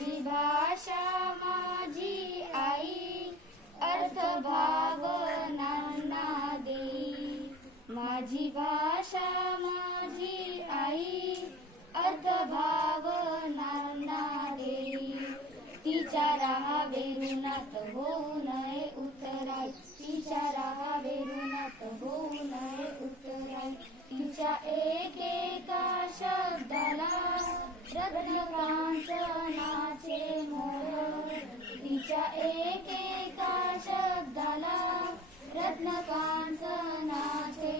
माझी भाषा माझी आई अर्थ भावनांना देई. माझी भाषा माझी आई अर्थ भावनांना देई. तिच्या राहावेरुनात होऊ नये उतराई. तिच्या राहावेरुनात होऊ नये उतराई. तिच्या एकेका शब्दाला रत्नकांचनाचे मोर. तिच्या एकेका शब्दाला रत्नकांचनाचे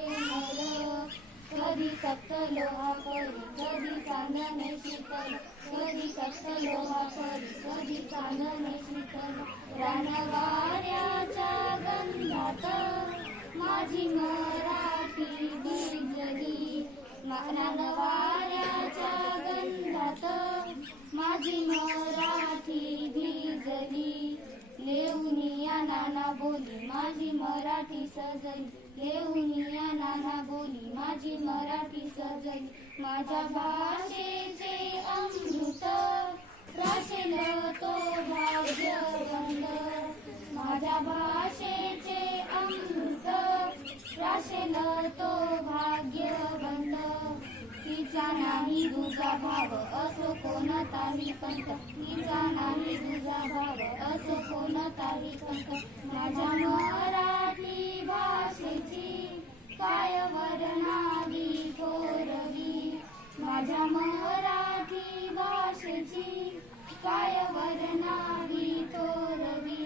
मोर. कधी तप्त लोहा परी कधी चांदणे शीतल. कधी तप्त लोहा परी कधी चांदणे शीतल. रानवाऱ्याच्या गंधात माझी मराठी भिजली. रानवाऱ्याच्या गंधात माझी मराठी भिजली. लेऊनिया नाना बोली माझी मराठी सजली. लेऊनिया नाना बोली माझी मराठी सजली. माझ्या भाषेचे अमृत राशेल तो भाग्यवंत. माझ्या भाषेचे अमृत राशेल तो भाग्यवंत. तिचा नाही दुजा भाव असो कोणताही पंथ. तिचा नाही दुजा भाव असो कोणताही पंथ. माझ्या मराठी भाषेची काय वर्णावी थोरवी. माझ्या मराठी भाषेची काय वर्णावी थोरवी.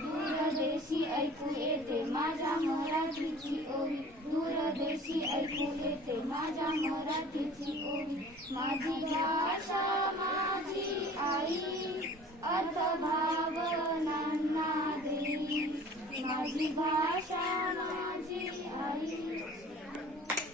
दूरदेशी ऐकू येते माझ्या मराठीची ओवी. दूरदेशी ऐकू येते माझ्या मराठीची ओवी. माझी भाषा माझी आई अर्थ भावनांना देई. माझी भाषा